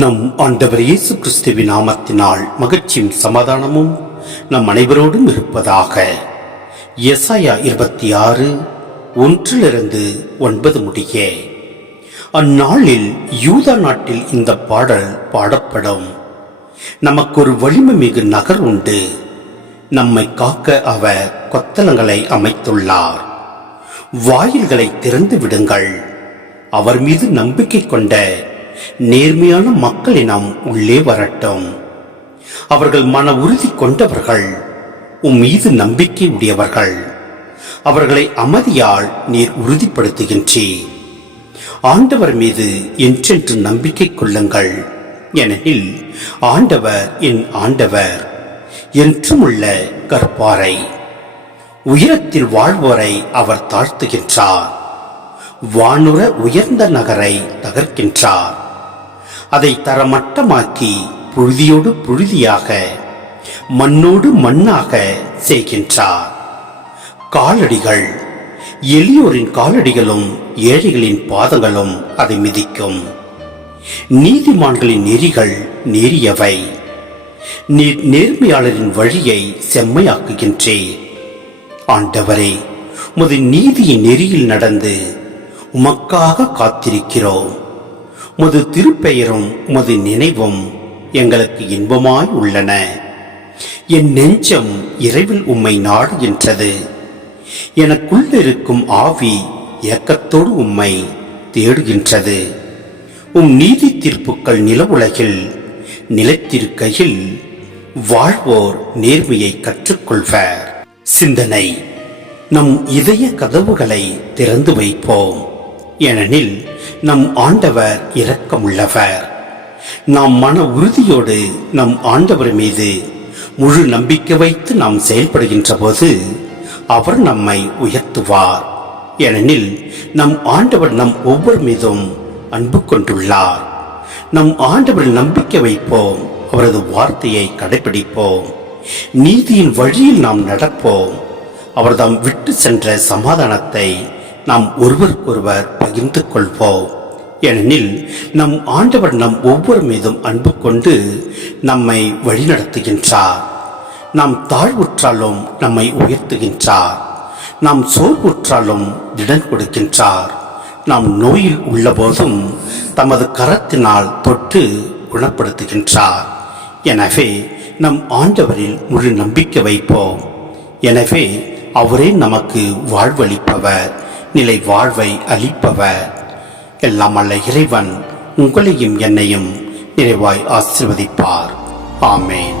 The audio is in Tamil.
நம் ஆண்டவர் இயேசு கிறிஸ்துவின் நாமத்தினால் மகிழ்ச்சியும் சமாதானமும் நம் அனைவரோடும் இருப்பதாக. எசாயா 26 1-9 முடிய. அந்நாளில் யூதா நாட்டில் இந்த பாடல் பாடப்படும். நமக்கு ஒரு வலிமை மிகு நகர் உண்டு, நம்மை காக்க அவர் கொத்தளங்களை அமைத்துள்ளார். வாயில்களை திறந்து விடுங்கள், அவர் மீது நம்பிக்கை கொண்ட நேர்மையான மக்களினம் உள்ளே வரட்டும். அவர்கள் மன உறுதி கொண்டவர்கள், மீது நம்பிக்கை உடையவர்கள். அவர்களை அமைதியால் நீர் உறுதிப்படுத்துகின்றீர். ஆண்டவர் மீது என்றென்று நம்பிக்கை கொள்ளுங்கள், ஏனெனில் ஆண்டவர் என் ஆண்டவர், என்றும் உள்ள கற்பாரை. உயரத்தில் வாழ்வோரை அவர் தாழ்த்துகின்றார், வானுர உயர்ந்த நகரை தகர்க்கின்றார். அதை தரமட்டமாக்கி புழுதியோடு புழுதியாக, மண்ணோடு மண்ணாக செய்கின்றார். காலடிகள், எளியோரின் காலடிகளும் ஏழைகளின் பாதங்களும் அதை மிதிக்கும். நீதிமான்களின் நெறிகள் நேரியவை, நீர் நேர்மையாளரின் வழியை செம்மையாக்குகின்றே. ஆண்டவரே, உமது நீதியின் நெறியில் நடந்து உமக்காக காத்திருக்கிறோம். உமது திருப்பெயரும் உமது நினைவும் எங்களுக்கு இன்பமாய் உள்ளன. என் நெஞ்சம் இரவில் உம்மை நாடுகின்றது. எனக்குள்ள இருக்கும் ஆவி ஏக்கத்தோடு உம்மை தேடுகின்றது. நீதி தீர்ப்புக்கள் நில உலகில் நிலைத்திருக்கையில் வாழ்வோர் நேர்மையை கற்றுக்கொள்வர். சிந்தனை: நம் இதய கதவுகளை திறந்து வைப்போம், ஏனெனில் நம் ஆண்டவர் இரக்கமுள்ளவர். நாம் மன உறுதியோடு நம் ஆண்டவர் மீது முழு நம்பிக்கை வைத்து நாம் செயல்படுகின்ற போது அவர் நம்மை உயர்த்துவார். ஏனெனில் நம் ஆண்டவர் நம் ஒவ்வொரு மீதும் அன்பு கொண்டுள்ளார். நம் ஆண்டவர் நம்பிக்கை வைப்போம், அவரது வார்த்தையை கடைபிடிப்போம். நீதியின் வழியில் நாம் நடப்போம். அவர் தாம் விட்டு சென்ற சமாதானத்தை நாம் ஒருவருக்கொருவர் பகிர்ந்து கொள்வோம். ஏனெனில் நம் ஆண்டவர் நம் ஒவ்வொரு மீதும் அன்பு கொண்டு நம்மை வழிநடத்துகின்றார். நாம் தாழ்வுற்றாலும் நம்மை உயர்த்துகின்றார். நாம் சோர்வுற்றாலும் திடன் கொடுக்கின்றார். நாம் நோயில் உள்ள போதும் தமது கரத்தினால் தொட்டு குணப்படுத்துகின்றார். எனவே நம் ஆண்டவரில் முழு நம்பிக்கை வைப்போம். எனவே அவரே நமக்கு வாழ்வளிப்பவர், நிலை வாழ்வை அளிப்பவர். எல்லாம் அல்ல இறைவன் உங்களையும் என்னையும் நிறைவாய் ஆசீர்வதிப்பார். ஆமேன்.